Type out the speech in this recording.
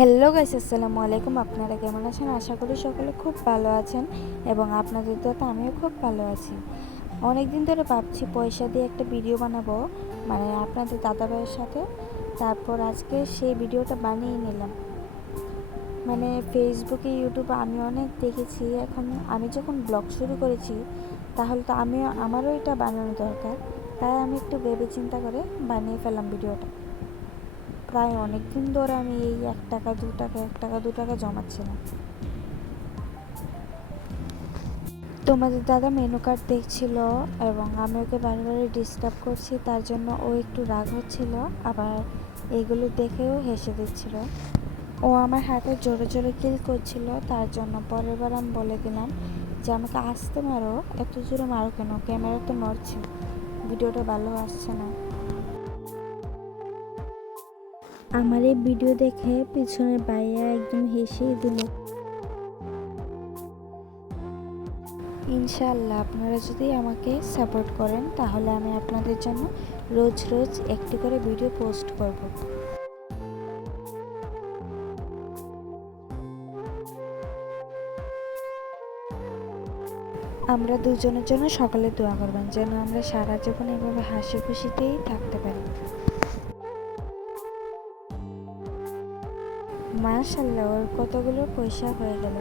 Hello guys, আসসালামু আলাইকুম। আপনারা কেমন আছেন? আশা করি সকলে খুব ভালো আছেন এবং আপনাদের দোয়াতে আমিও খুব ভালো আছি। অনেক দিন ধরে ভাবছি পয়সা দিয়ে একটা ভিডিও বানাবো, মানে আপনাদের দাদাভাইয়ের সাথে। তারপর আজকে সেই ভিডিওটা বানিয়ে নিলাম। মানে ফেসবুকে, ইউটিউবে আমি অনেক দেখেছি। এখন আমি যখন ব্লগ শুরু করেছি, তাহলে তো আমারও এটা বানানো দরকার। তাই আমি একটু ভেবে চিন্তা করে বানিয়ে ফেললাম ভিডিওটা। প্রায় অনেক দিন ধরে আমি এই 1 টাকা 2 টাকা 1 টাকা 2 টাকা জমাচ্ছিলাম। তোমাদের দাদা মেনু কার্ড দেখছিল এবং আমি ওকে বারবারই ডিস্টার্ব করছি, তার জন্য ও একটু রাগ হচ্ছিল, আবার এগুলো দেখেও হেসে দিচ্ছিল। ও আমার হাতে জোরে জোরে কিল করছিল, তার জন্য পরের বার আমি বলে দিলাম যে আমাকে আসতে মারো, এত জোরে মারো কেন, ক্যামেরা তো নড়ছে, ভিডিওটা ভালো আসছে না। আমার এই ভিডিও দেখে পিছনের ভাইয়া একদম হেসেই দিল। ইনশাআল্লাহ আপনারা যদি আমাকে সাপোর্ট করেন, তাহলে আমি আপনাদের জন্য রোজ রোজ একটি করে ভিডিও পোস্ট করব। আমরা দুজনের জন্য সকালে দোয়া করবেন, যেন আমরা সারা জীবন এভাবে হাসি খুশিতেই থাকতে পারি। মাশাআল্লাহ, ওর কতগুলো পয়সা হয়ে গেল।